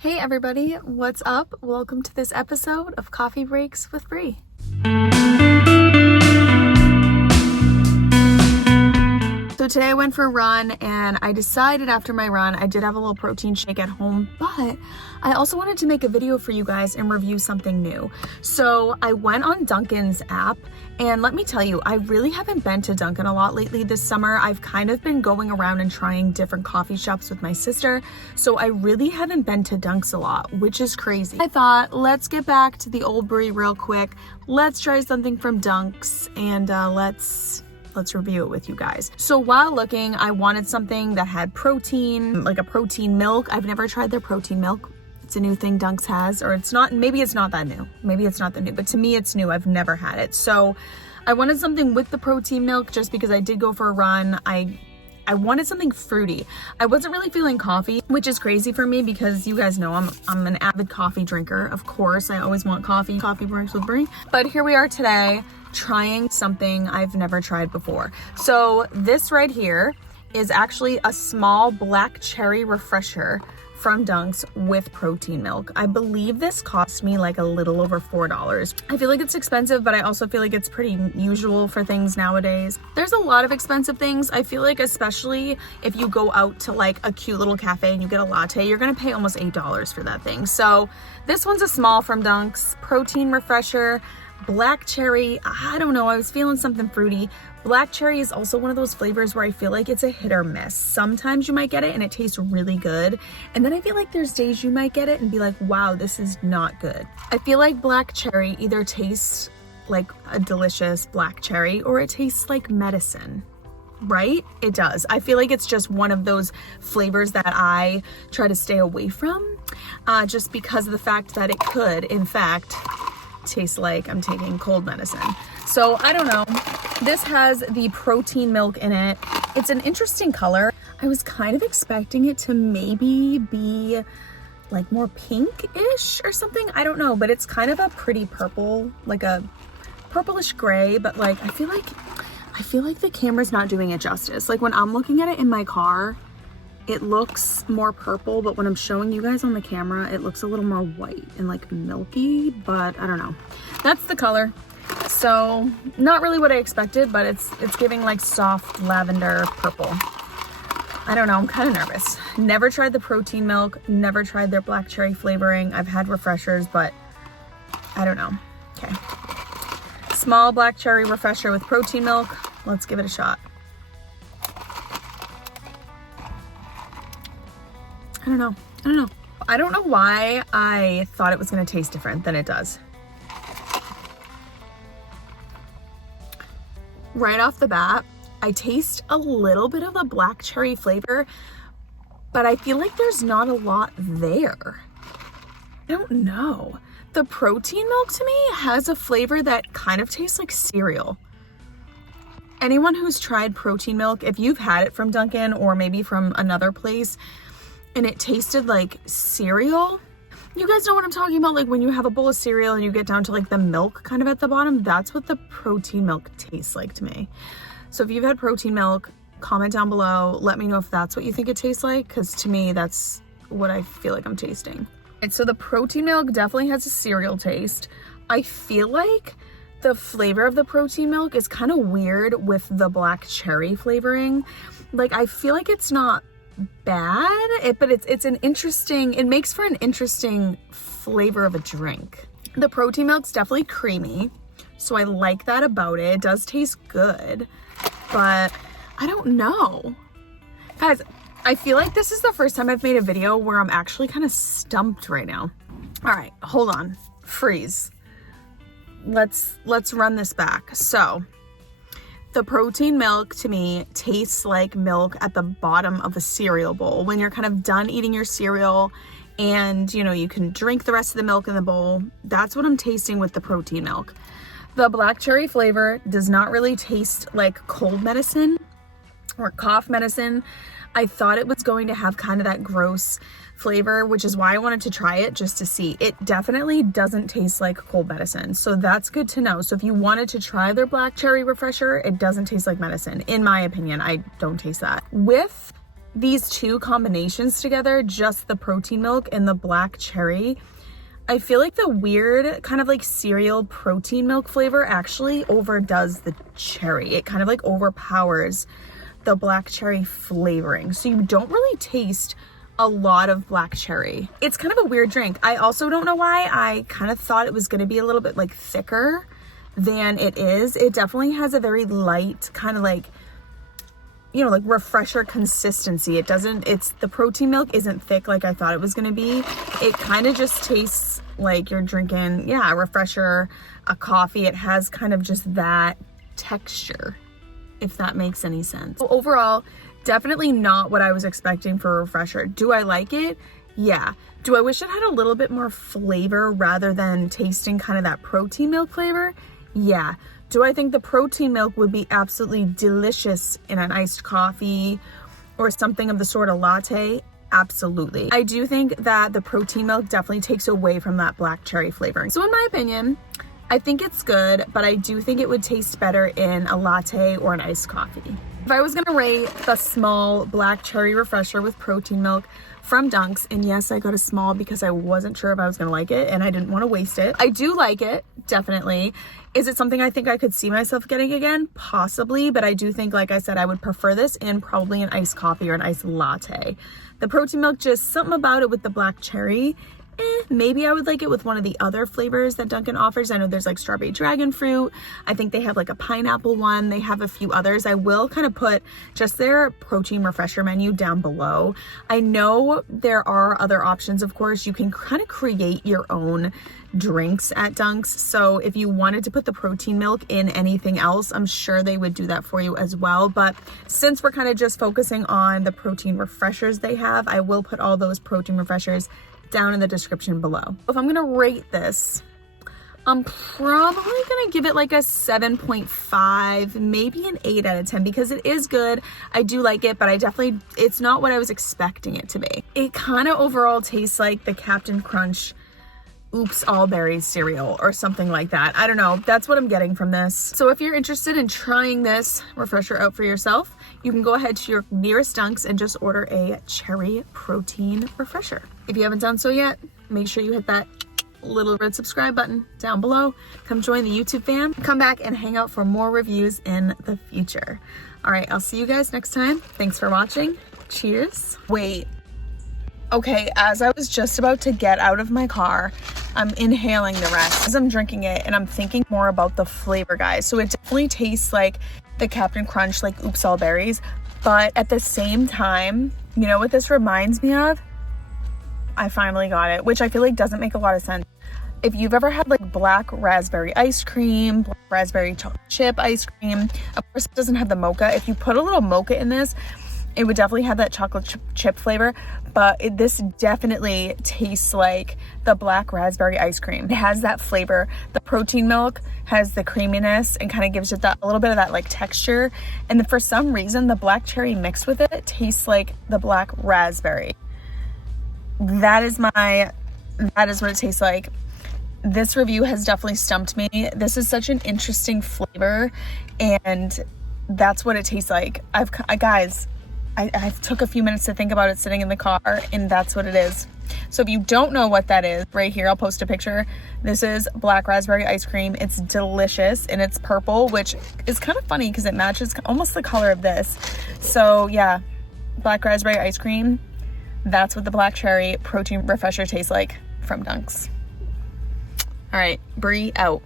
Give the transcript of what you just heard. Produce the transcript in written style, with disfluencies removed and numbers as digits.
Hey everybody, what's up? Welcome to this episode of Coffee Breaks with Bree. So today I went for a run and I decided after my run, I did have a little protein shake at home, but I also wanted to make a video for you guys and review something new. So I went on Dunkin's app and let me tell you, I really haven't been to Dunkin' a lot lately this summer. I've kind of been going around and trying different coffee shops with my sister. So I really haven't been to Dunks a lot, which is crazy. I thought, let's get back to the old Brie real quick. Let's try something from Dunks and let's review it with you guys. So while looking, I wanted something that had protein, like a protein milk. I've never tried their protein milk. It's a new thing Dunks has, or it's not, maybe it's not that new. Maybe it's not that new, but to me it's new. I've never had it. So I wanted something with the protein milk just because I did go for a run. I wanted something fruity. I wasn't really feeling coffee, which is crazy for me because you guys know I'm an avid coffee drinker. Of course, I always want coffee breaks with Brie. But here we are today trying something I've never tried before. So this right here is actually a small black cherry refresher from Dunks with protein milk. I believe this cost me like a little over $4. I feel like it's expensive, but I also feel like it's pretty usual for things nowadays. There's a lot of expensive things. I feel like especially if you go out to like a cute little cafe and you get a latte, you're gonna pay almost $8 for that thing. So this one's a small from Dunks, protein refresher, black cherry. I don't know, I was feeling something fruity. Black cherry is also one of those flavors where I feel like it's a hit or miss. Sometimes you might get it and it tastes really good. And then I feel like there's days you might get it and be like, wow, this is not good. I feel like black cherry either tastes like a delicious black cherry or it tastes like medicine, right? It does. I feel like it's just one of those flavors that I try to stay away from just because of the fact that it could, in fact, taste like I'm taking cold medicine. So I don't know. This has the protein milk in it. It's an interesting color. I was kind of expecting it to maybe be like more pink-ish or something. I don't know, but it's kind of a pretty purple, like a purplish gray, but like I feel like the camera's not doing it justice. Like when I'm looking at it in my car, it looks more purple, but when I'm showing you guys on the camera, it looks a little more white and like milky, but I don't know. That's the color. So not really what I expected, but it's giving like soft lavender purple. I don't know, I'm kind of nervous. Never tried the protein milk, never tried their black cherry flavoring. I've had refreshers, but I don't know. Okay. Small black cherry refresher with protein milk. Let's give it a shot. I don't know. I don't know why I thought it was going to taste different than it does. Right off the bat, I taste a little bit of the black cherry flavor, but I feel like there's not a lot there. I don't know. The protein milk to me has a flavor that kind of tastes like cereal. Anyone who's tried protein milk, if you've had it from Dunkin' or maybe from another place, and it tasted like cereal. You guys know what I'm talking about? Like when you have a bowl of cereal and you get down to like the milk kind of at the bottom, that's what the protein milk tastes like to me. So if you've had protein milk, comment down below. Let me know if that's what you think it tastes like, because to me, that's what I feel like I'm tasting. And so the protein milk definitely has a cereal taste. I feel like the flavor of the protein milk is kind of weird with the black cherry flavoring. Like I feel like it's not bad, but it's an interesting, it makes for an interesting flavor of a drink. The protein milk's definitely creamy, so I like that about it. It does taste good, but I don't know. Guys, I feel like this is the first time I've made a video where I'm actually kind of stumped right now. All right, hold on, freeze. Let's run this back. So the protein milk to me tastes like milk at the bottom of a cereal bowl. When you're kind of done eating your cereal and you know, you can drink the rest of the milk in the bowl. That's what I'm tasting with the protein milk. The black cherry flavor does not really taste like cold medicine or cough medicine. I thought it was going to have kind of that gross flavor, which is why I wanted to try it just to see. It definitely doesn't taste like cold medicine, so that's good to know. So if you wanted to try their black cherry refresher, it doesn't taste like medicine. In my opinion, I don't taste that. With these two combinations together, just the protein milk and the black cherry, I feel like the weird kind of like cereal protein milk flavor actually overdoes the cherry. It kind of like overpowers the black cherry flavoring. So you don't really taste a lot of black cherry. It's kind of a weird drink. I also don't know why. I kind of thought it was going to be a little bit like thicker than it is. It definitely has a very light kind of like, you know, like refresher consistency. The protein milk isn't thick like I thought it was going to be. It kind of just tastes like you're drinking, yeah, a refresher, a coffee. It has kind of just that texture, if that makes any sense. So overall, definitely not what I was expecting for a refresher. Do I like it? Yeah. Do I wish it had a little bit more flavor rather than tasting kind of that protein milk flavor? Yeah. Do I think the protein milk would be absolutely delicious in an iced coffee or something of the sort of latte? Absolutely. I do think that the protein milk definitely takes away from that black cherry flavoring. So in my opinion, I think it's good, but I do think it would taste better in a latte or an iced coffee. If I was gonna rate the small black cherry refresher with protein milk from Dunks, and yes, I got a small because I wasn't sure if I was gonna like it and I didn't want to waste it. I do like it, definitely. Is it something I think I could see myself getting again? Possibly, but I do think, like I said, I would prefer this in probably an iced coffee or an iced latte. The protein milk, just something about it with the black cherry. Maybe I would like it with one of the other flavors that Dunkin offers. I know there's like strawberry dragon fruit. I think they have like a pineapple one. They have a few others. I will kind of put just their protein refresher menu down below. I know there are other options, of course. You can kind of create your own drinks at Dunks. So if you wanted to put the protein milk in anything else, I'm sure they would do that for you as well. But since we're kind of just focusing on the protein refreshers they have, I will put all those protein refreshers down in the description below. If I'm gonna rate this, I'm probably gonna give it like a 7.5, maybe an 8 out of 10, because it is good. I do like it, but it's not what I was expecting it to be. It kind of overall tastes like the Captain Crunch Oops All Berries cereal or something like that. I don't know. That's what I'm getting from this. So if you're interested in trying this refresher out for yourself, you can go ahead to your nearest Dunks and just order a cherry protein refresher. If you haven't done so yet, make sure you hit that little red subscribe button down below. Come join the YouTube fam. Come back and hang out for more reviews in the future. All right, I'll see you guys next time. Thanks for watching. Cheers. Wait. Okay, as I was just about to get out of my car, I'm inhaling the rest as I'm drinking it, and I'm thinking more about the flavor, guys. So it definitely tastes like the Captain Crunch, like Oops All Berries, but at the same time, you know what this reminds me of? I finally got it, which I feel like doesn't make a lot of sense. If you've ever had like black raspberry ice cream, black raspberry chocolate chip ice cream, of course it doesn't have the mocha. If you put a little mocha in this, it would definitely have that chocolate chip flavor, but this definitely tastes like the black raspberry ice cream. It has that flavor. The protein milk has the creaminess and kind of gives it that a little bit of that like texture. And for some reason, the black cherry mixed with it tastes like the black raspberry. That is what it tastes like. This review has definitely stumped me. This is such an interesting flavor, and that's what it tastes like. I took a few minutes to think about it sitting in the car, and that's what it is. So if you don't know what that is, right here, I'll post a picture. This is black raspberry ice cream. It's delicious, and it's purple, which is kind of funny because it matches almost the color of this. So yeah, black raspberry ice cream. That's what the black cherry protein refresher tastes like from Dunks. All right, Brie out.